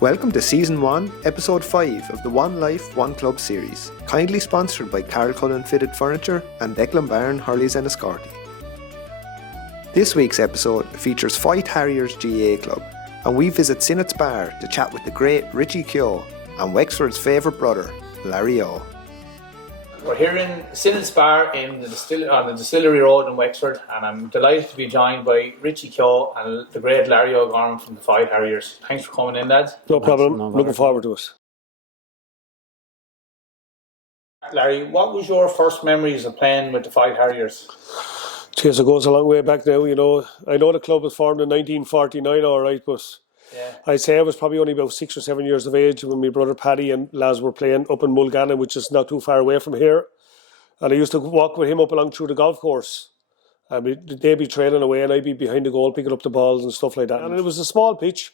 Welcome to Season 1, Episode 5 of the One Life, One Club series, kindly sponsored by Carl Cullen Fitted Furniture and Declan Barron Hurleys and Escorty. This week's episode features Faythe Harriers GAA Club, and we visit Sinnot's Bar to chat with the great Richie Keogh and Wexford's favourite brother, Larry O. We're here in Sinnot's Bar on the Distillery Road in Wexford, and I'm delighted to be joined by Richie Keogh and the great Larry O'Gorman from the Faythe Harriers. Thanks for coming in, lads. No problem. Looking forward to it. Larry, what was your first memories of playing with the Faythe Harriers? Jeez, it goes a long way back now, you know. I know the club was formed in 1949, all right, but I'd say I was probably only about 6 or 7 years of age when my brother Paddy and lads were playing up in Mulgannon, which is not too far away from here. And I used to walk with him up along through the golf course. And they'd be training away and I'd be behind the goal picking up the balls and stuff like that. And it was a small pitch.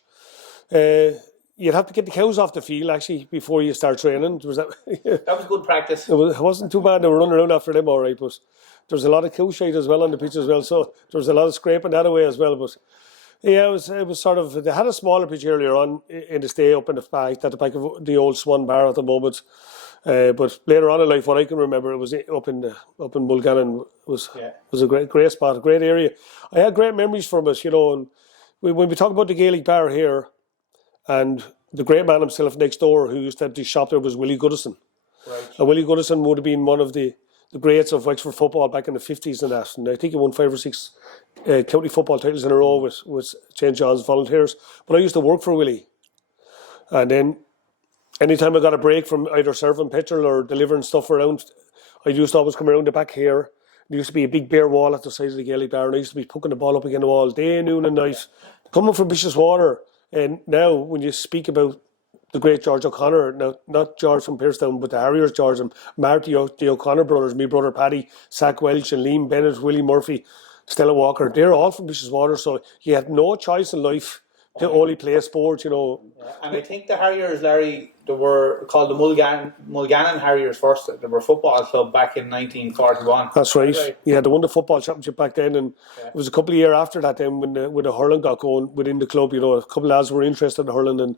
You'd have to get the cows off the field, actually, before you start training. That was good practice. It wasn't too bad. They were running around after them, all right, but there was a lot of cow shite as well on the pitch as well, so there was a lot of scraping that away as well. But yeah, it was sort of, they had a smaller pitch earlier on in the stay up in the back, at the back of the old Swan Bar at the moment. But later on in life, what I can remember, it was up in Mulgannon. Was a great spot, a great area. I had great memories from it, you know. And when we talk about the Gaelic Bar here, and the great man himself next door who used to have the shop there was Willie Goodison. Right. And Willie Goodison would have been one of the greats of Wexford football back in the 50s and that. And I think he won 5 or 6 county football titles in a row with St. John's Volunteers. But I used to work for Willie. And then anytime I got a break from either serving petrol or delivering stuff around, I used to always come around the back here. There used to be a big bare wall at the side of the Gaelic Bar, and I used to be pucking the ball up against the wall day, noon and night. Coming from Bishopswater, and now when you speak about the great George O'Connor, now not George from Pearstown, but the Harriers George and Marty, the O'Connor brothers, me brother Paddy, Sack Welch and Liam Bennett, Willie Murphy, Stella Walker, they're all from Bishopswater, so you had no choice in life to only play sport, you know. And I think the Harriers, Larry, they were called the Mulgannon Harriers first. They were a football club back in 1941. That's right. Yeah, they won the football championship back then, and it was a couple of years after that then when the hurling got going within the club. You know, a couple of lads were interested in hurling, and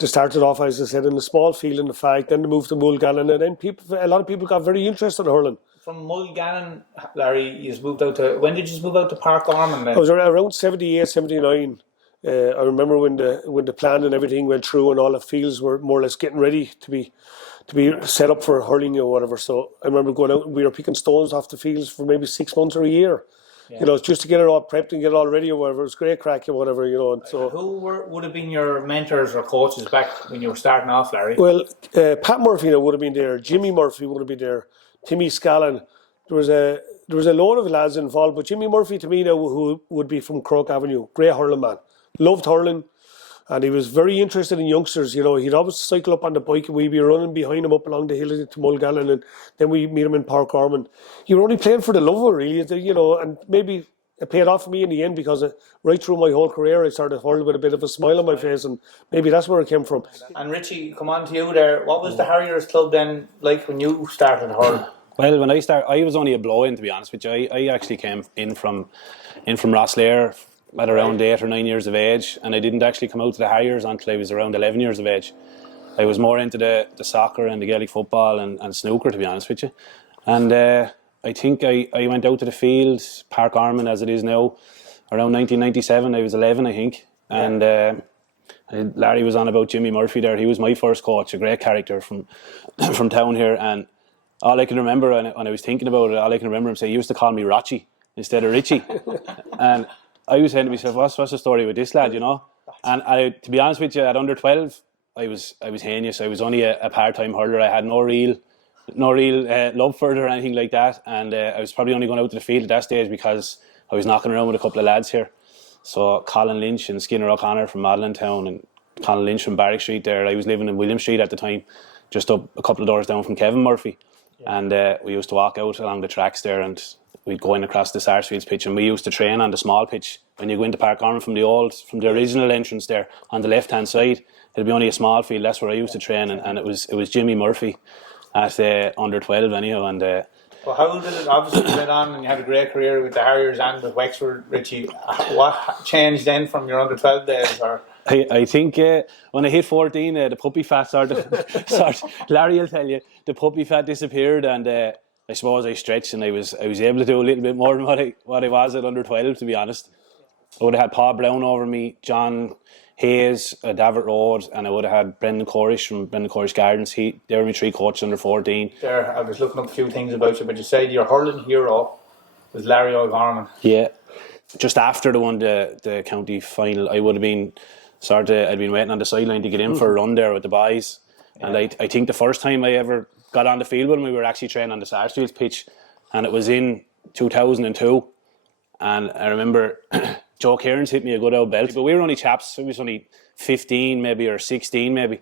they started off, as I said, in a small field in the Faythe. Then they moved to Mulgannon, and then a lot of people got very interested in hurling. From Mulgannon, Larry, you moved out to. When did you move out to Park Ormond then? I was around 78, 79. I remember when the plan and everything went through and all the fields were more or less getting ready to be set up for hurling or whatever. So I remember going out and we were picking stones off the fields for maybe 6 months or a year. Yeah. You know, just to get it all prepped and get it all ready or whatever. It was great crack or whatever, you know. And so, who would have been your mentors or coaches back when you were starting off, Larry? Well, Pat Murphy would have been there. Jimmy Murphy would have been there. Timmy Scallon. There was a load of lads involved, but Jimmy Murphy to me now, who would be from Croke Avenue, great hurling man. Loved hurling, and he was very interested in youngsters. You know, he'd always cycle up on the bike and we'd be running behind him up along the hill to Mulgannon, and then we'd meet him in Park Ormond. You were only playing for the love of it, really, you know, and maybe it paid off for me in the end because right through my whole career I started hurling with a bit of a smile on my face, and maybe that's where it came from. And Richie, come on to you there. What was the Harriers club then like when you started hurling? Well, when I started, I was only a blow-in, to be honest with you. I actually came in from Rosslare at around 8 or 9 years of age, and I didn't actually come out to the Harriers until I was around 11 years of age. I was more into the soccer and the Gaelic football and snooker, to be honest with you. And I think I went out to the field, Park Ormond as it is now, around 1997. I was 11, I think. And Larry was on about Jimmy Murphy there. He was my first coach, a great character from town here. And all I can remember, when I was thinking about it, all I can remember him saying, he used to call me Rochi instead of Richie. And I was saying to myself, what's the story with this lad, you know? And to be honest with you, at under 12, I was heinous. I was only a part-time hurler. I had no real love for it or anything like that. And I was probably only going out to the field at that stage because I was knocking around with a couple of lads here. So Colin Lynch and Skinner O'Connor from Magdalen Town and Colin Lynch from Barrack Street there. I was living in William Street at the time, just up a couple of doors down from Kevin Murphy. Yeah. And we used to walk out along the tracks there and we'd go in across the Sarsfields pitch, and we used to train on the small pitch. When you go into Park Ormond from the original entrance there on the left hand side, it'll be only a small field. That's where I used to train, and it was Jimmy Murphy at under 12 anyhow. And well, how did it obviously went on, and you had a great career with the Harriers and with Wexford, Richie? What changed then from your under 12 days? Or I think when I hit 14, the puppy fat Larry will tell you, the puppy fat disappeared, and I suppose I stretched, and I was able to do a little bit more than what I was at under 12, to be honest. I would have had Paul Brown over me, John Hayes at Davert Road, and I would have had Brendan Corish from Brendan Corish Gardens. They were my 3 coaches under 14. There, I was looking up a few things about you, but you said your hurling hero was Larry O'Gorman. Yeah, just after the county final, I would have been I'd been waiting on the sideline to get in for a run there with the boys. Yeah. And I think the first time I ever got on the field with them, we were actually training on the Sarsfields pitch, and it was in 2002. And I remember Joe Cairns hit me a good old belt, but we were only chaps. I was only 15 maybe, or 16 maybe,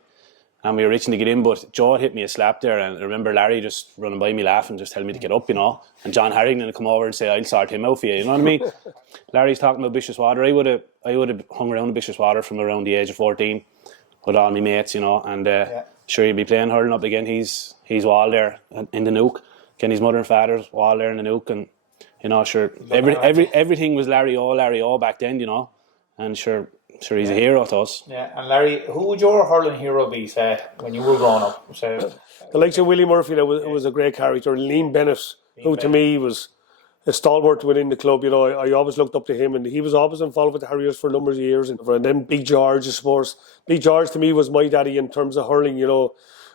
and we were reaching to get in, but Joe hit me a slap there, and I remember Larry just running by me laughing, just telling me to get up, and John Harrington would come over and say, I'll sort him out for you know what I mean? Larry's talking about Bishop's Water. I would have hung around Bishop's Water from around the age of 14 with all my mates, and sure, he'd be playing hurling up again. He's wall there in the Nook, again his mother and father's wall there in the Nook, and sure, everything was Larry O back then, and sure he's a hero to us. Yeah, and Larry, who would your hurling hero be, say, when you were growing up? The likes of Willie Murphy, was a great character. Liam Bennett, who to me was a stalwart within the club. I always looked up to him, and he was always involved with the Harriers for a number of years. And then Big George, I suppose. Big George to me was my daddy in terms of hurling.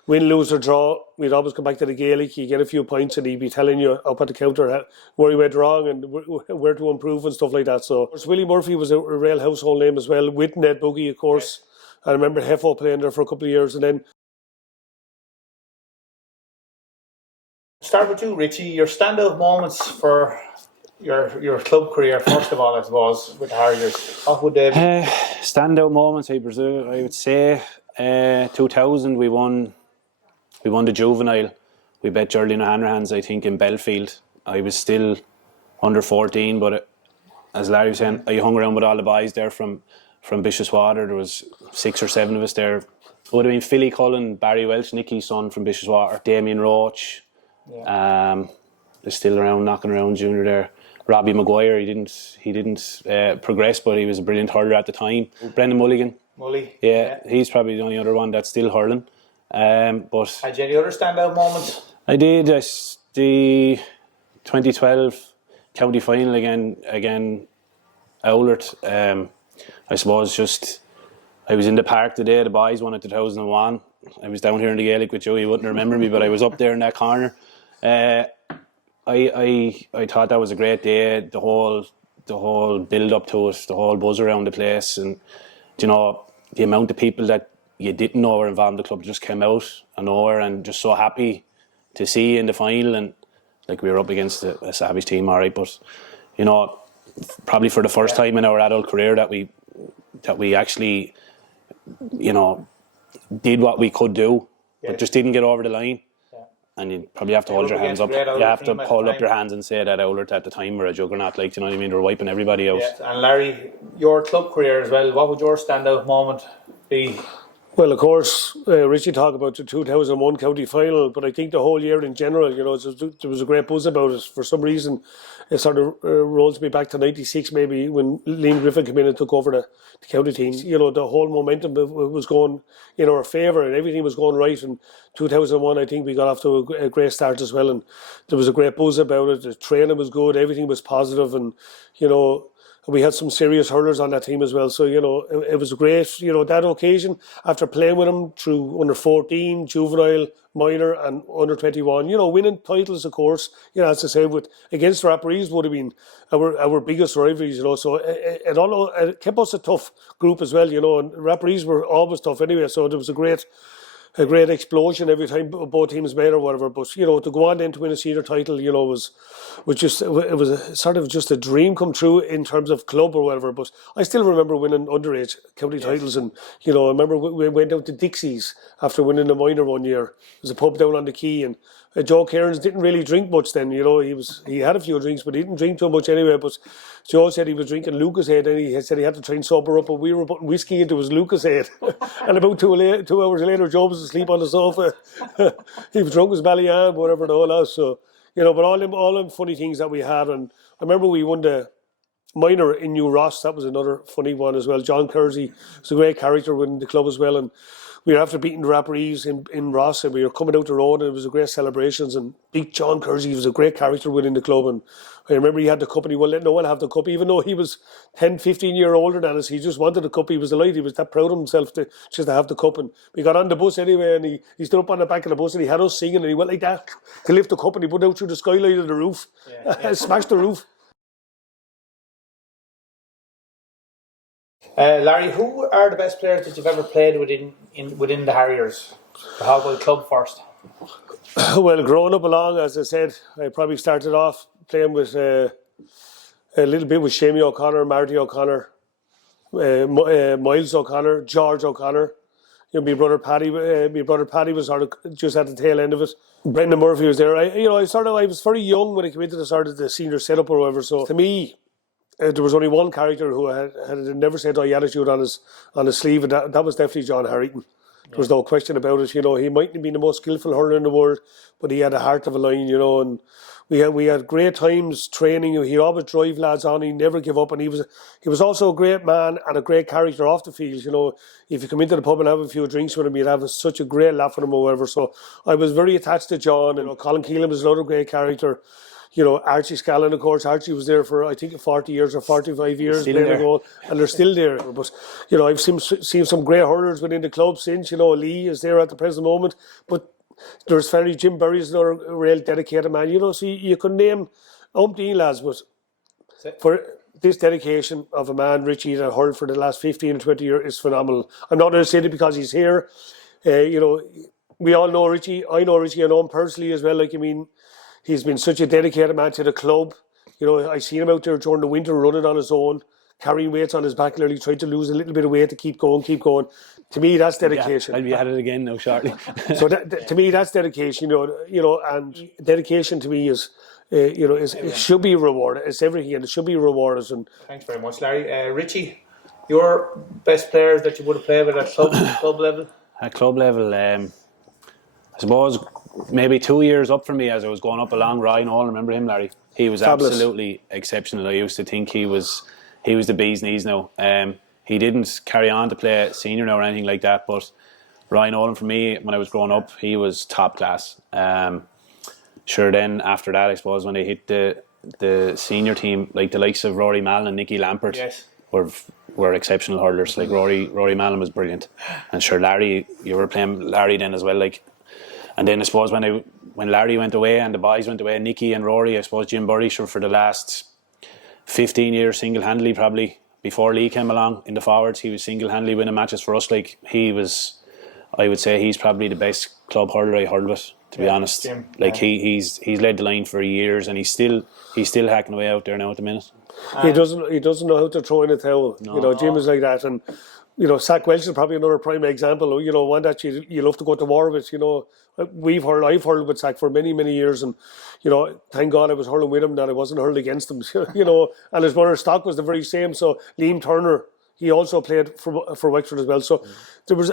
Win, lose or draw, we'd always come back to the Gaelic. You get a few points, and he'd be telling you up at the counter where he went wrong and where to improve and stuff like that. So Willie Murphy was a real household name as well, with Ned Boogie, of course. I remember Heffo playing there for a couple of years, and then. Start with you, Richie. Your standout moments for your club career, first of all, I suppose, with the Harriers. What would they be? Standout moments, I presume. I would say 2000 we won the juvenile. We bet Geraldine O'Hanrahan's, I think, in Belfield. I was still under 14, but as Larry was saying, I hung around with all the boys there from Bishop's Water. There was 6 or 7 of us there. It would have been Philly Cullen, Barry Welch, Nicky's son from Bishop's Water, Damien Roach. Yeah. They're still around, knocking around junior there. Robbie Maguire, he didn't progress, but he was a brilliant hurler at the time. Brendan Mulligan. Yeah, he's probably the only other one that's still hurling. But had you any other standout moments? I did. The 2012 county final again, Owlert. I suppose I was in the park the day the boys won it 2001. I was down here in the Gaelic with Joe. You wouldn't remember me, but I was up there in that corner. I thought that was a great day. The whole build up to it, the whole buzz around the place, and the amount of people that you didn't know were involved in the club just came out of nowhere, and just so happy to see in the final. And we were up against a savage team, all right, but probably for the first time in our adult career that we actually did what we could do, but just didn't get over the line. And you probably have to hold your hands up. You have to hold up your hands and say that Owlert at the time were a juggernaut, you know what I mean? They were wiping everybody out. Yeah. And Larry, your club career as well, what would your standout moment be? Well, of course, Richie talked about the 2001 county final, but I think the whole year in general, there was a great buzz about it. For some reason, it sort of rolls me back to 96 maybe, when Liam Griffin came in and took over the county team. The whole momentum was going in our favour, and everything was going right. And 2001, I think we got off to a great start as well, and there was a great buzz about it. The training was good, everything was positive, and we had some serious hurlers on that team as well. So, it was great, that occasion, after playing with them through under 14, juvenile, minor and under 21, winning titles, of course, as I said, against the Rapparees would have been our biggest rivalries, so it kept us a tough group as well, and Rapparees were always tough anyway, so there was a great explosion every time both teams made or whatever. But to go on then to win a senior title, was sort of just a dream come true in terms of club or whatever. But I still remember winning underage county titles, and I remember we went out to Dixie's after winning the minor one year. There's a pub down on the quay, and Joe Cairns didn't really drink much then. He had a few drinks, but he didn't drink too much anyway. But Joe said he was drinking Lucasade, and he said he had to try and sober up, but we were putting whiskey into his Lucasade. And about 2 hours later, Joe was asleep on the sofa. He was drunk as Ballyan, whatever the whole house. So, but all them funny things that we had. And I remember we won the minor in New Ross, that was another funny one as well. John Kersey was a great character within the club as well, and we were after beating the Rapparees in Ross, and we were coming out the road, and it was a great celebrations, and beat John Kersey. He was a great character within the club, and I remember he had the cup and he wouldn't let no one have the cup, even though he was 10, 15 years older than us. He just wanted the cup. He was delighted. He was that proud of himself to have the cup. And we got on the bus anyway, and he stood up on the back of the bus and he had us singing, and he went like that to lift the cup, and he put it out through the skylight of the roof. Smashed the roof. Larry, who are the best players that you've ever played within the Harriers? How about club first? Well, growing up along, as I said, I probably started off playing with a little bit with Shamey O'Connor, Marty O'Connor, Miles O'Connor, George O'Connor. You know, my brother Paddy was sort of just at the tail end of it. Brendan Murphy was there. I was very young when I came into the senior setup or whatever. So to me, there was only one character who had a never say die attitude on his sleeve, and that was definitely John Harrington. There was no question about it. You know, he mightn't have been the most skillful hurler in the world, but he had a heart of a lion. You know, and we had great times training. He always drove lads on. He never gave up, and he was also a great man and a great character off the field. You know, if you come into the pub and have a few drinks with him, you'd have such a great laugh with him, or whatever. So I was very attached to John. And Colin Keelan was another great character. You know, Archie Scallon, of course. Archie was there for, I think, 40 years or 45 years ago, and they're still there. But, you know, I've seen some great hurlers within the club since. You know, Lee is there at the present moment. But there's Jim Berry is another real dedicated man. You know, so you could name umpteen lads, but for this dedication of a man, Richie, that hurled for the last 15 or 20 years is phenomenal. I'm not going to say it because he's here. You know, we all know Richie. I know Richie. I know him personally as well. Like, I mean, he's been such a dedicated man to the club. You know, I seen him out there during the winter running on his own, carrying weights on his back, literally trying to lose a little bit of weight to keep going. To me, that's dedication. Yeah, I'll be at it again now shortly. So to me, that's dedication. You know, and dedication to me is, it should be rewarded. It's everything, and it should be rewarded. And thanks very much, Larry. Richie, your best players that you would have played with at club level? At club level, I suppose maybe 2 years up for me as I was going up along. Ryan Hall, remember him, Larry? He was fabulous. Absolutely exceptional. I used to think he was the bee's knees now. He didn't carry on to play senior now or anything like that, but Ryan Hall, for me, when I was growing up, he was top class. Sure, then after that, I suppose, when they hit the senior team, like the likes of Rory Mallon and Nicky Lampert, yes, were exceptional hurlers. Like Rory Mallon was brilliant, and sure, Larry, you were playing Larry then as well. Like, and then I suppose when Larry went away and the boys went away, Nicky and Rory, I suppose Jim Burry, sure, for the last 15 years single-handedly probably. Before Lee came along in the forwards, he was single-handedly winning matches for us. Like, I would say he's probably the best club hurler I hurled with, to be honest. Jim, like, he's led the line for years, and he's still hacking away out there now at the minute. He doesn't know how to throw in a towel. No. You know, Jim is like that, and you know, Zach Welch is probably another prime example. You know, one that you love to go to war with. You know, I've hurled with Zach for many years, and you know, thank God I was hurling with him, that I wasn't hurled against him. You know, and his brother Stock was the very same. So Liam Turner, he also played for Wexford as well. So there was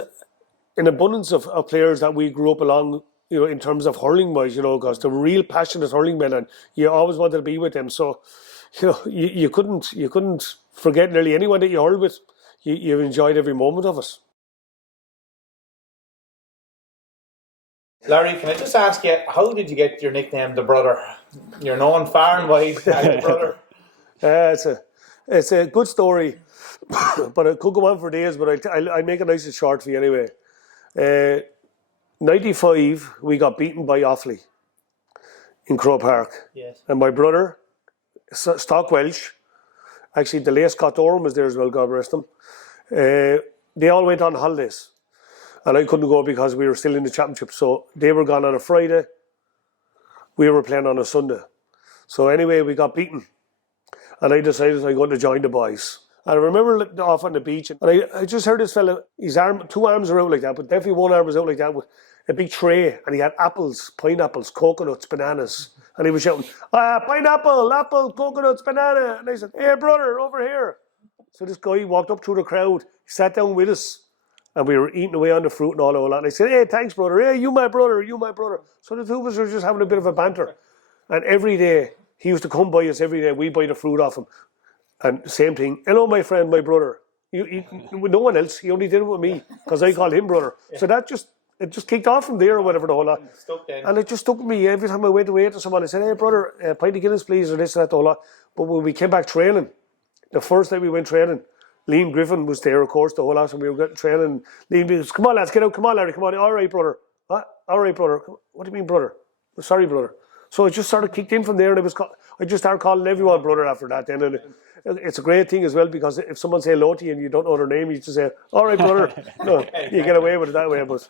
an abundance of players that we grew up along. You know, in terms of hurling wise, you know, because they were real passionate hurling men, and you always wanted to be with them. So, you know, you couldn't forget nearly anyone that you hurled with. You enjoyed every moment of it. Larry, can I just ask you, how did you get your nickname, The Brother? You're known far and wide as The Brother. It's a good story, but it could go on for days, but I'll make it nice and short for you anyway. 95, we got beaten by Offaly in Crow Park. Yes. And my brother, Stock Welch, actually the late Scott Oram was there as well, God rest him. They all went on holidays, and I couldn't go because we were still in the championship. So they were gone on a Friday, we were playing on a Sunday. So anyway, we got beaten, and I decided I'm going to join the boys. And I remember off on the beach, and I just heard this fella, his two arms were out like that, but definitely one arm was out like that with a big tray, and he had apples, pineapples, coconuts, bananas, and he was shouting, pineapple, apple, coconuts, banana. And I said, hey brother, over here. So this guy walked up through the crowd, sat down with us, and we were eating away on the fruit and all that. And I said, hey, thanks brother, hey, you my brother. So the two of us were just having a bit of a banter. And every day, he used to come by us every day, we buy the fruit off him. And same thing. Hello, my friend, my brother. With no one else. He only did it with me because I called him brother. So it just kicked off from there or whatever the whole lot. And it just stuck with me every time I went away to someone. I said, "Hey, brother, pint of Guinness, please," or this and that, the whole lot. But when we came back training, the first night we went training, Liam Griffin was there, of course, the whole lot, and we were getting training. Liam goes, "Come on, lads, get out. Come on, Larry, come on. All right, brother. What? All right, brother. What do you mean, brother? Sorry, brother." So it just sort of kicked in from there, and I just started calling everyone brother after that. Then, and it's a great thing as well, because if someone say hello to you and you don't know their name, you just say, "All right, brother." No, you get away with it that way, but.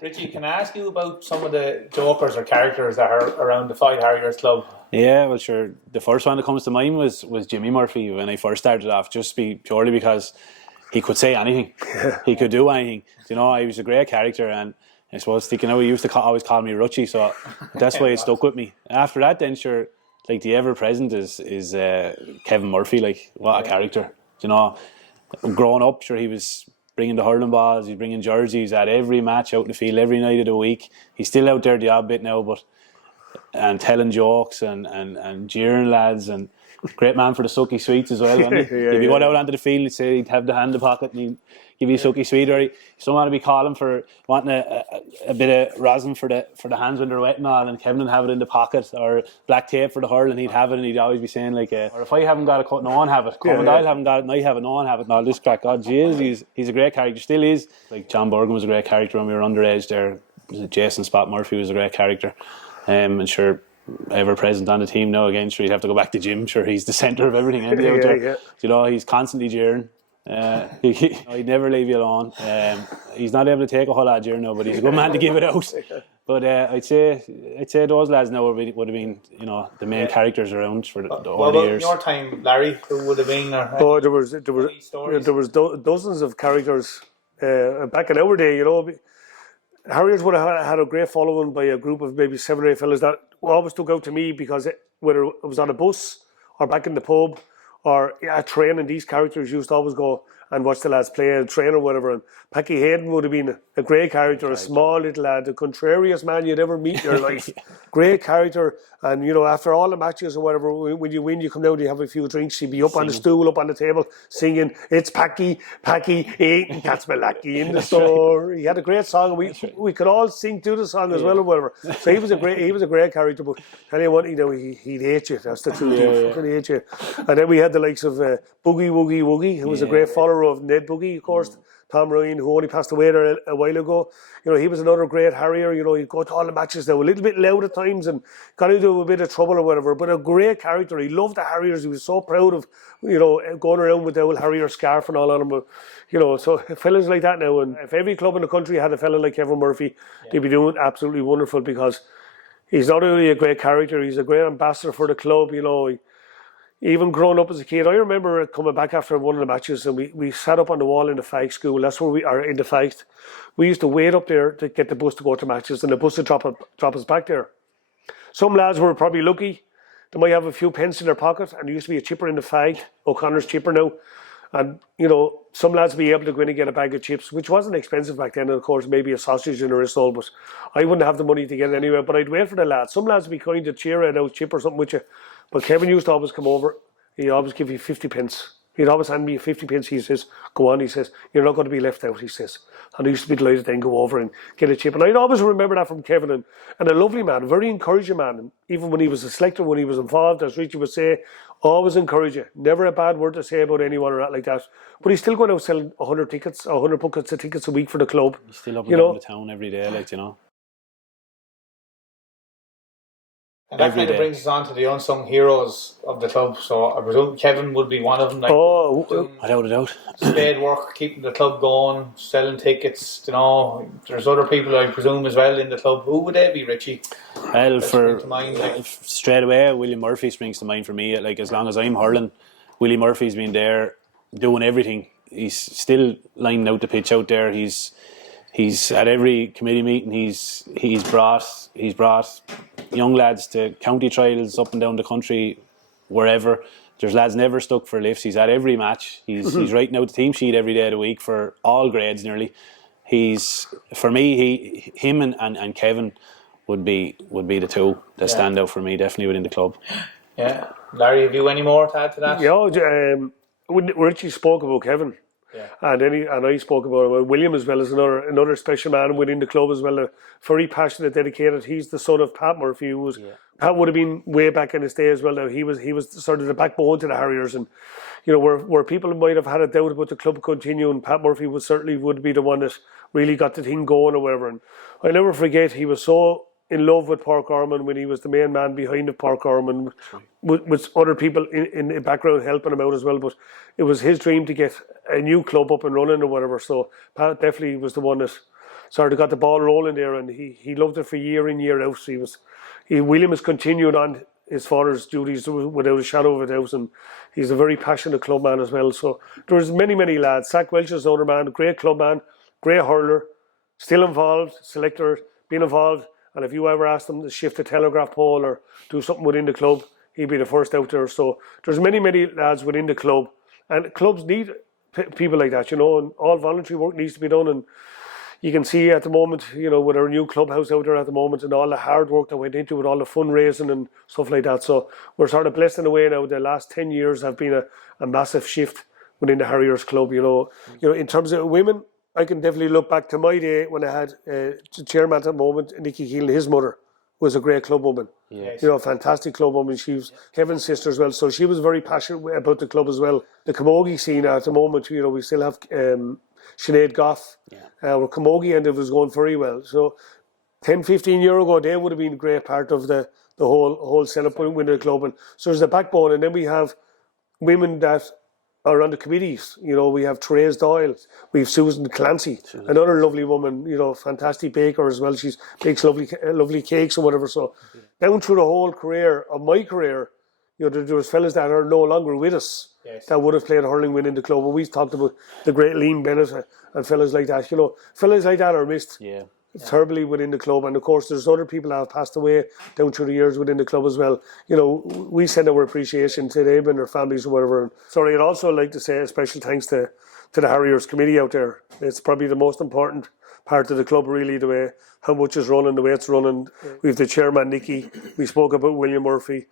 Richie, can I ask you about some of the jokers or characters that are around the Faythe Harriers club? Yeah, well, sure. The first one that comes to mind was Jimmy Murphy when I first started off, purely because he could say anything. He could do anything. You know, he was a great character, and I suppose, he used to always call me Rucci, so that's why it stuck with me. After that, then, sure, like the ever-present is Kevin Murphy. Like, what a character. You know, growing up, sure, he was bringing the hurling balls, he's bringing jerseys at every match out in the field every night of the week. He's still out there the odd bit now, and telling jokes and jeering lads, and great man for the sucky sweets as well. He'd be going out onto the field, he'd have the hand in the pocket and he'd give you a sucky sweet, or someone would be calling for wanting a bit of rosin for the hands when they're wet and all, and Kevin would have it in the pocket, or black tape for the hurl, and he'd have it, and he'd always be saying like, or if I haven't got it cut, no one have it. I haven't got it, and I have it, no one have it, and all this crack. God, jeez, he's a great character, still is. Like John Borgen was a great character when we were underage there. Jason Spot Murphy was a great character, and sure, ever present on the team now again. Sure, you'd have to go back to Jim. Sure, he's the centre of everything. You know, he's constantly jeering. He'd never leave you alone. He's not able to take a whole lot of jeering now, but he's a good man to give it out. But I'd say those lads now would have been, you know, the main characters around for over the years. Your time, Larry, who would have been? There was dozens of characters back in our day. You know, Harriers would have had a great following by a group of maybe 7 or 8 fellas that always stuck out to me, because whether it was on a bus or back in the pub or at training, these characters used to always go and watch the lads play and train or whatever. And Packy Hayden would have been a great character, a small little lad, the contrariest man you'd ever meet in your life. Great character. And, you know, after all the matches or whatever, when you win, you come down, you have a few drinks, you'd be up on the stool, up on the table, singing, "It's Packy, Hayden, that's my lackey in the store." He had a great song. We could all sing to the song as well or whatever. So he was a great character. But tell you what, you know, he'd hate you. That's the truth. He'd fucking hate you. And then we had the likes of Boogie Woogie Woogie, who was a great follower of Ned Boogie, of course. Tom Ryan, who only passed away there a while ago. You know, he was another great Harrier. You know, he'd go to all the matches now, a little bit loud at times and got into a bit of trouble or whatever, but a great character. He loved the Harriers. He was so proud of, you know, going around with the old Harrier scarf and all on him. But, you know, so fellas like that now, and if every club in the country had a fella like Kevin Murphy, they'd be doing absolutely wonderful, because he's not only a great character, he's a great ambassador for the club, you know. Even growing up as a kid, I remember coming back after one of the matches, and we sat up on the wall in the Faythe school. That's where we are, in the Faythe. We used to wait up there to get the bus to go to matches, and the bus would drop us back there. Some lads were probably lucky. They might have a few pence in their pocket, and there used to be a chipper in the Faythe, O'Connor's chipper now. And, you know, some lads would be able to go in and get a bag of chips, which wasn't expensive back then, and of course, maybe a sausage and a risol, but I wouldn't have the money to get it anyway. But I'd wait for the lads. Some lads would be kind of cheer out chip or something with you. But Kevin used to always come over. He'd always give you 50 pence. He'd always hand me 50 pence. He says, "Go on," he says, "you're not going to be left out," he says. And I used to be delighted then go over and get a chip. And I'd always remember that from Kevin. And a lovely man, a very encouraging man. And even when he was a selector, when he was involved, as Richie would say, always encourage you. Never a bad word to say about anyone or that like that. But he's still going out selling 100 tickets, 100 buckets of tickets a week for the club. He's still up and down the town every day, like, you know. And that kind of brings us on to the unsung heroes of the club. So I presume Kevin would be one of them. Like, without a doubt. Spade work, keeping the club going, selling tickets. You know, there's other people I presume as well in the club. Who would they be, Richie? Well, straight away, William Murphy springs to mind for me. Like, as long as I'm hurling, Willie Murphy's been there doing everything. He's still lining out the pitch out there. He's at every committee meeting. He's brought young lads to county trials up and down the country, wherever. There's lads never stuck for lifts. He's at every match. He's writing out the team sheet every day of the week for all grades nearly. Him and Kevin would be the two that stand out for me, definitely within the club. Yeah. Larry, have you any more to add to that? Yeah, when Richie spoke about Kevin, and I spoke about William as well as another special man within the club as well. Very passionate, dedicated. He's the son of Pat Murphy, who was Pat would have been way back in his day as well. Now he was sort of the backbone to the Harriers, and where people might have had a doubt about the club continuing, Pat Murphy would be the one that really got the thing going or whatever. And I never forget, he was so in love with Park Ormond when he was the main man behind the Park Ormond, with other people in the background helping him out as well. But it was his dream to get a new club up and running or whatever. So Pat definitely was the one that sort of got the ball rolling there, and he loved it for year in, year out. So William has continued on his father's duties without a shadow of a doubt, and he's a very passionate club man as well. So there's many lads. Zach Welch is another man, great club man, great hurler, still involved, selector, been involved. And if you ever asked him to shift a telegraph pole or do something within the club, he'd be the first out there. So there's many lads within the club, and clubs need people like that, and all voluntary work needs to be done. And you can see at the moment, with our new clubhouse out there at the moment and all the hard work that went into it, all the fundraising and stuff like that. So we're sort of blessed in a way now. The last 10 years have been a massive shift within the Harriers club. In terms of women, I can definitely look back to my day when I had the chairman at the moment, Nicky Keelan. His mother was a great club woman. Yes. Fantastic club woman. She was Kevin's sister as well, so she was very passionate about the club as well. The camogie scene at the moment, we still have Sinead Goff, with camogie, and it was going very well. So 10-15 years ago, they would have been a great part of the whole setup within the club. And so there's the backbone, and then we have women that are on the committees. We have Therese Doyle, we have Susan Clancy, another lovely woman, fantastic baker as well. She bakes lovely cakes and whatever. So down through the whole career of my career, there was fellas that are no longer with us that would have played hurling within the club. And we talked about the great Liam Bennett and fellas like that. Fellas like that are missed. Terribly within the club, and of course there's other people that have passed away down through the years within the club as well. We send our appreciation to them and their families or whatever. Sorry, I'd also like to say a special thanks to the Harriers committee out there. It's probably the most important part of the club, really, the way how much is running, the way it's running. We have the chairman Nicky, we spoke about William Murphy.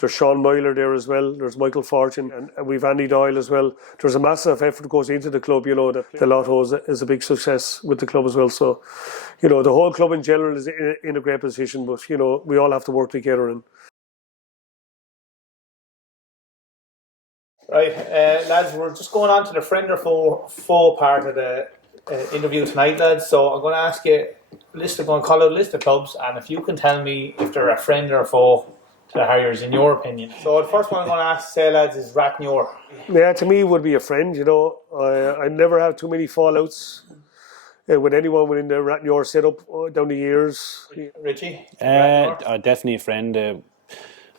There's Sean Myler there as well. There's Michael Fortune, and we've Andy Doyle as well. There's a massive effort that goes into the club. The Lotto is a big success with the club as well. So, the whole club in general is in a great position. But we all have to work together. And right, lads, we're just going on to the friend or foe part of the interview tonight, lads. So I'm going to ask you I'm going to call out a list of clubs, and if you can tell me if they're a friend or a foe to the Harriers, in your opinion. So the first one I'm going to say, lads, is Rathmuir. Yeah, to me would be a friend. I never have too many fallouts with anyone within the Rathmuir setup down the years. Richie? Definitely a friend.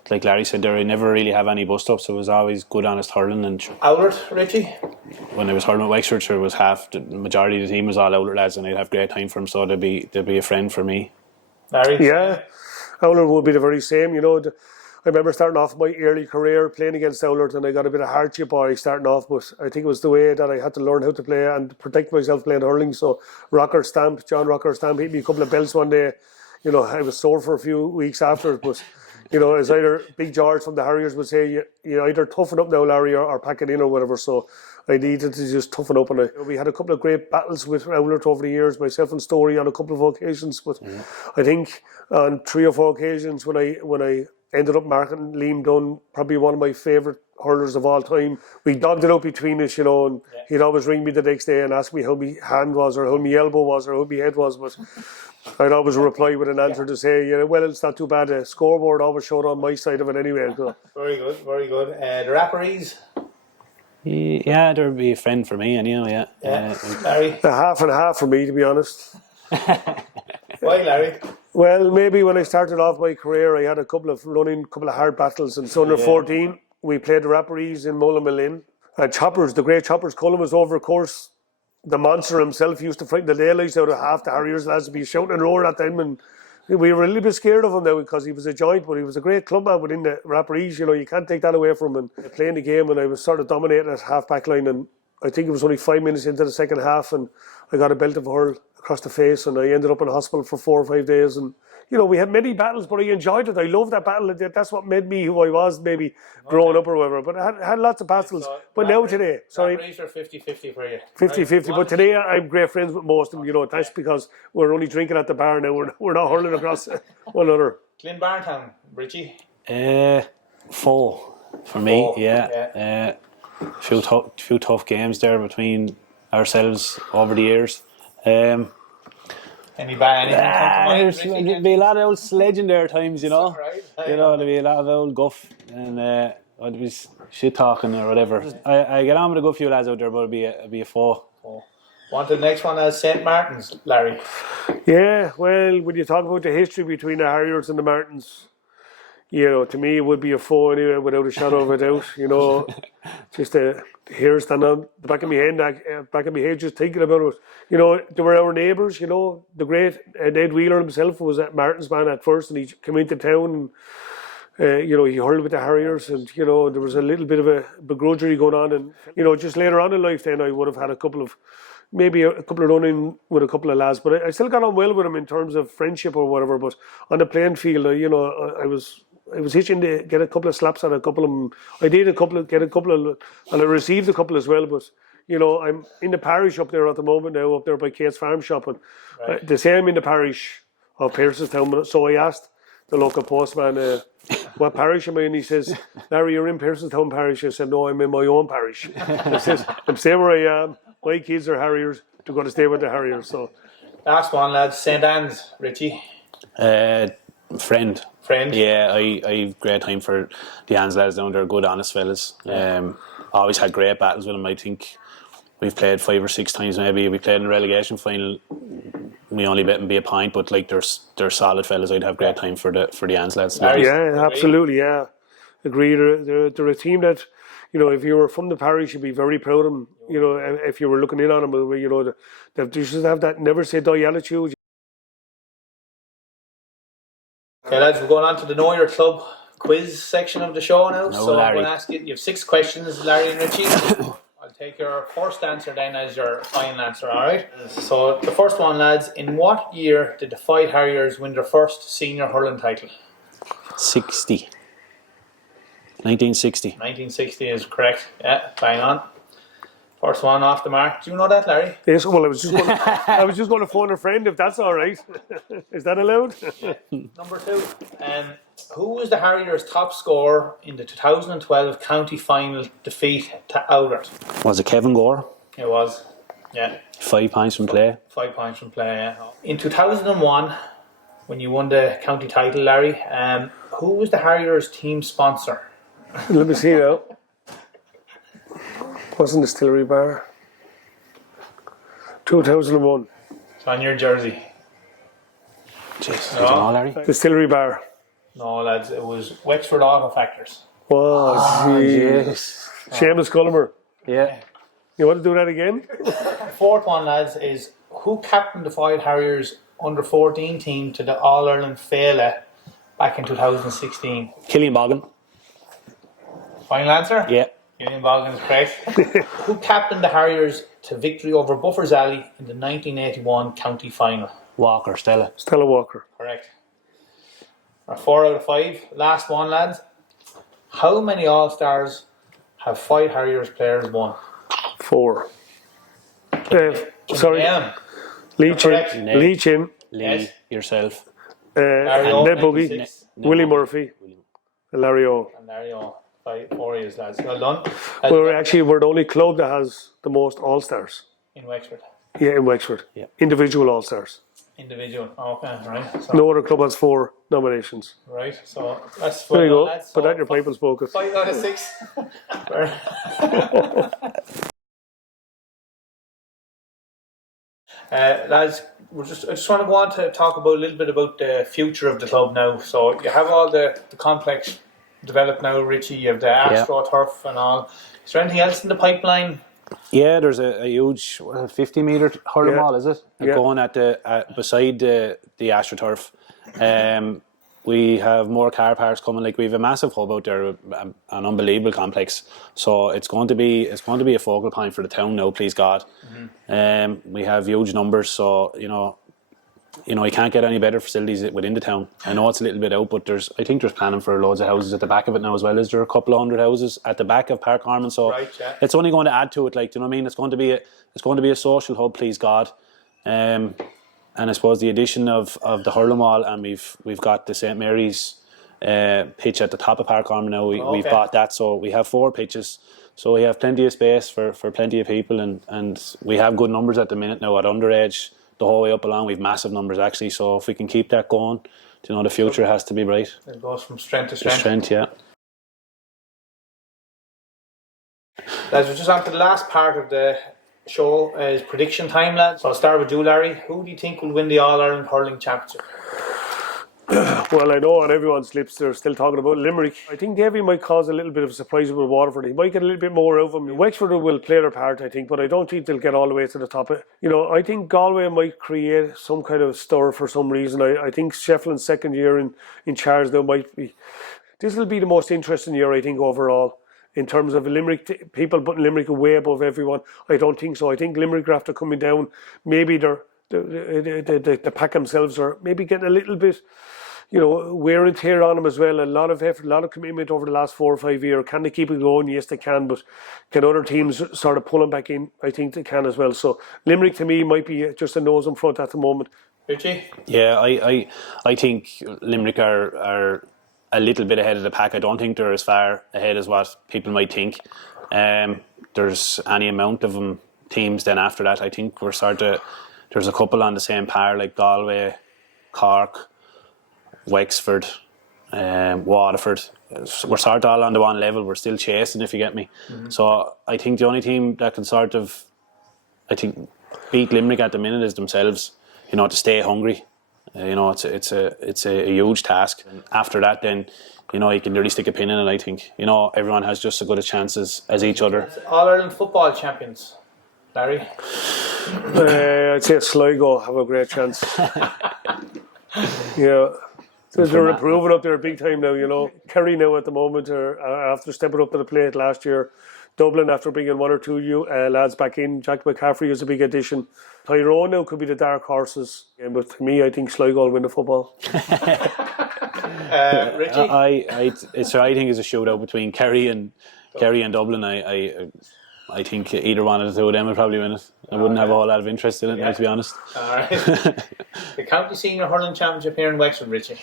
Like Larry said there, I never really have any bust-ups. It was always good, honest hurling. And Owlert, Richie? When I was hurling at Wexford, it was the majority of the team was all Owlert lads, and I'd have great time for them, so they'd be a friend for me. Larry? Yeah. Owlert would be the very same. I remember starting off my early career playing against Owlert, and I got a bit of hardship starting off, but I think it was the way that I had to learn how to play and protect myself playing hurling. So John Rocker Stamp hit me a couple of belts one day. I was sore for a few weeks after it, but as either Big George from the Harriers would say, you either toughen up now, Larry, or pack it in or whatever. So I needed to just toughen up, and we had a couple of great battles with Owlert over the years, myself and Story on a couple of occasions. But I think on 3 or 4 occasions when I ended up marking Liam Dunn, probably one of my favourite hurlers of all time. We dogged it out between us, and he'd always ring me the next day and ask me how my hand was, or how my elbow was, or how my head was. But I'd always reply with an answer to say, well, it's not too bad. The scoreboard always showed on my side of it anyway. So. Very good, very good. The Rapparees? Yeah, there'd be a friend for me anyhow, yeah. Larry? A half and a half for me, to be honest. Why, Larry? Well, maybe when I started off my career, I had a couple of hard battles. And so under 14, we played the Rapparees in Mullinmalin. And Choppers, the great Choppers, Cullen was over, of course. The monster himself used to frighten the daylights out of half the Harriers lads to be shouting and roaring at them. And we were a little bit scared of him now because he was a giant, but he was a great clubman within the Rapparees. You can't take that away from him. And playing the game, and I was sort of dominating at half-back line, and I think it was only 5 minutes into the second half, and I got a belt of hurl, across the face, and I ended up in hospital for 4 or 5 days. And we had many battles, but I enjoyed it. I loved that battle. That's what made me who I was, maybe growing up or whatever. But I had lots of battles. So but now today, sorry, Referees are 50-50 for you. 50-50. But today I'm great friends with most of them. That's because we're only drinking at the bar now. We're not hurling across one another. Glenbarntown, Richie. 4 for me. 4, Yeah. Few tough games there between ourselves over the years. Anything come to mind? There'd be a lot of old sledging there times, Right. There'd be a lot of old guff and I'd be shit talking or whatever. I get on with a good few lads out there, but it'd be a 4. On to the next one as St. Martin's, Larry. Yeah, well, when you talk about the history between the Harriers and the Martins, to me it would be a 4 anyway, without a shadow of a doubt. Just hair stand on the back of my head, just thinking about it. They were our neighbours. The great Ned Wheeler himself was at Martin's man at first, and he came into town. And, he hurled with the Harriers, and there was a little bit of a begrudgery going on. And just later on in life, then I would have had a couple of run-in with a couple of lads, but I still got on well with them in terms of friendship or whatever. But on the playing field, I was itching to get a couple of slaps at a couple of them. I did get a couple of, and I received a couple as well. But I'm in the parish up there at the moment now, up there by Kate's Farm Shop, and they say I'm in the parish of Pearsonstown. So I asked the local postman, what parish am I in? He says, Larry, you're in Pearsonstown parish. I said, no, I'm in my own parish. He says, I'm staying where I am. My kids are Harriers. They're going to stay with the Harriers. So, last one, lads. St. Anne's, Richie. Friend. Yeah, I have great time for the Anne's lads down there. Good, honest fellas. Always had great battles with them. I think we've played 5 or 6 times maybe. We played in the relegation final. We only bet them be a point, but they're solid fellas. I'd have great time for the Anne's lads. Yeah, absolutely. Yeah, agree. They're a team that, if you were from the parish, you'd be very proud of them. If you were looking in on them, they should have that never say die attitude. Okay, lads, we're going on to the Know Your Club quiz section of the show now. So Larry. I'm going to ask you. You have 6 questions, Larry and Richie. I'll take your first answer then as your final answer. All right. So the first one, lads. In what year did the Faythe Harriers win their first senior hurling title? 1960. 1960 is correct. Yeah, bang on. First one off the mark. Do you know that, Larry? Yes. Well, I was just going to phone a friend if that's all right. Is that allowed? Number 2. Who was the Harriers' top scorer in the 2012 county final defeat to Oulart? Was it Kevin Gore? It was. Yeah. 5 points from play. 5 points from play. Yeah. In 2001, when you won the county title, Larry, who was the Harriers' team sponsor? Let me see now. Wasn't Distillery Bar? 2001. It's on your jersey. Jeez, No. you know, Larry? Distillery Bar. No, lads, it was Wexford Auto Factors. Oh, Yes. Seamus Cullimer. Yeah. You want to do that again? Fourth one, lads, is who captained the Faythe Harriers under 14 team to the All Ireland Faythe back in 2016? Killian Boggin. Final answer? Yeah. Ian Boggin is correct. Who captained the Harriers to victory over Buffers Alley in the 1981 county final? Walker, Stella. Stella Walker. Correct. 4 out of 5. Last one, lads. How many All-Stars have Faythe Harriers players won? 4. Sorry. Yeah. Lee correct. Chin. Lee Chin. Lee, Yes. yourself. Larry Ned O, Buggy. 96. Willie Murphy. And Larry O. And Larry O. 4 years, lads. Well done. We're the only club that has the most All-Stars. In Wexford. Yeah, in Wexford. Yeah. Individual All-Stars. Individual. Okay, right. So, No other club has 4 nominations. right. So that's There you go. lads. Put So, that in your pipe and smoke it. 5 out of 6. Lads, I just want to go on to talk about a little bit about the future of the club now. So you have all the complex developed now, Richie. You have the AstroTurf and all. Is there anything else in the pipeline? Yeah, there's a huge 50-metre hurling Yeah. wall, is it? Yeah. Going beside the AstroTurf. we have more car parks coming. Like we have a massive hub out there, an unbelievable complex. So it's going to be a focal point for the town now. Please God, we have huge numbers. So you can't get any better facilities within the town. I know it's a little bit out, but I think there's planning for loads of houses at the back of it now as well. Is there a couple of hundred houses at the back of Park Harmon? So Right, yeah. it's only going to add to it. Like, do you know what I mean? It's going to be a social hub. Please God. And I suppose the addition of the hurling wall, and we've got the St Mary's pitch at the top of Park Harmon now. We've bought that, so we have 4 pitches. So we have plenty of space for plenty of people, and we have good numbers at the minute now at underage. The whole way up along, we've massive numbers actually. So if we can keep that going, the future has to be bright. It goes from strength to strength. Strength, yeah. Lads, we're just on to the last part of the show, is prediction time, lads. So I'll start with you, Larry. Who do you think will win the All-Ireland Hurling Championship? Well, I know on everyone's lips they're still talking about Limerick. I think Davy might cause a little bit of a surprise with Waterford. He might get a little bit more out of them. Wexford will play their part, I think, but I don't think they'll get all the way to the top. I think Galway might create some kind of stir for some reason. I think Shefflin's second year in charge now might be. This will be the most interesting year, I think, overall. In terms of Limerick, people putting Limerick way above everyone, I don't think so. I think Limerick, after coming down, maybe the pack themselves are maybe getting a little bit, wear and tear on them as well. A lot of effort, a lot of commitment over the last 4 or 5 years. Can they keep it going? Yes, they can. But can other teams sort of pull them back in? I think they can as well. So Limerick, to me, might be just a nose in front at the moment. Richie? Yeah, I think Limerick are a little bit ahead of the pack. I don't think they're as far ahead as what people might think. There's any amount of teams then after that. I think there's a couple on the same par, like Galway, Cork, Wexford, Waterford. We're sort of all on the one level. We're still chasing, if you get me. So I think the only team that can beat Limerick at the minute is themselves. To stay hungry. It's a huge task. And after that, then you can really stick a pin in it. I think everyone has just as good a chances as each other. All-Ireland football champions, Larry? I'd say Sligo have a great chance. They're improving up there big time now. Kerry now at the moment are after stepping up to the plate last year. Dublin, after bringing 1 or 2 lads back in. Jack McCaffrey is a big addition. Tyrone now could be the dark horses. But to me, I think Sligo will win the football. Richie? I think it's a shootout between Kerry and Dublin. I think either one of the two of them will probably win it. I wouldn't have a whole lot of interest in it, now, to be honest. All right. The County Senior Hurling Championship here in Wexford, Richie?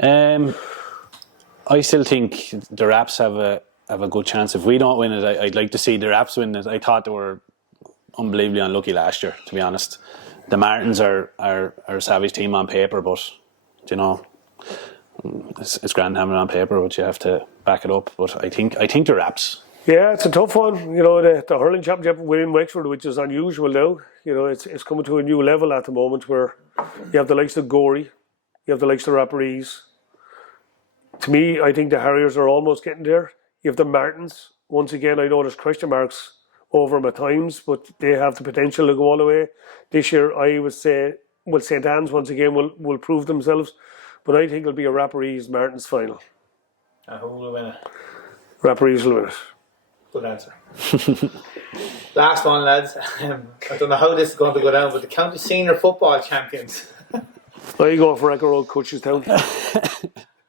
I still think the Raps have a good chance. If we don't win it, I'd like to see the Raps win it. I thought they were unbelievably unlucky last year, to be honest. The Martins are a savage team on paper, but it's grand having it on paper, but you have to back it up. But I think the Raps. Yeah, it's a tough one. The hurling championship within Wexford, which is unusual now. It's coming to a new level at the moment where you have the likes of Gorey, you have the likes of Rapparees. To me, I think the Harriers are almost getting there. You have the Martins. Once again, I know there's question marks over them at times, but they have the potential to go all the way. This year, I would say, St Anne's once again will prove themselves, but I think it'll be a Rapparees-Martins final. And who will win it? Rapparees will win it. Good answer. Last one, lads. I don't know how this is going to go down, but the County Senior Football Champions. I go for Echo Road Coachestown.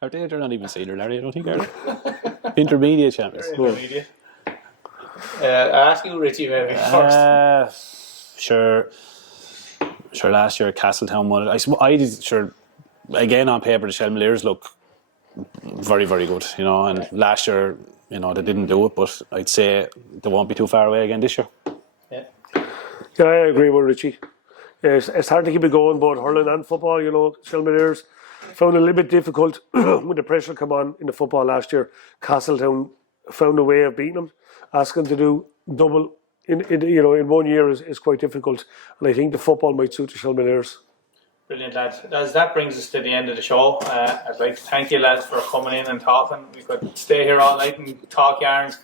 Are they? They're not even senior, Larry. I don't think they're intermediate champions. Intermediate. I'll ask you, Richie, maybe first. Sure. Last year Castletown won it. Again on paper the Shelmaliers look very, very good. And last year they didn't do it, but I'd say they won't be too far away again this year. Yeah, I agree with Richie. It's hard to keep it going, both hurling and football. Shelmaliers found it a little bit difficult when the pressure came on in the football last year. Castletown found a way of beating them. Asking them to do double in 1 year is quite difficult, and I think the football might suit the Shelmaliers. Brilliant, lads. As that brings us to the end of the show, I'd like to thank you, lads, for coming in and talking. We could stay here all night and talk yarns,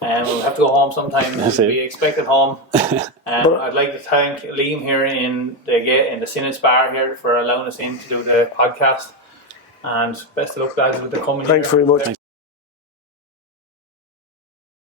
and we'll have to go home sometime. We'll be expected home. I'd like to thank Liam here in the Synods Bar here for allowing us in to do the podcast. And best of luck, lads, with the coming Thanks year. very much.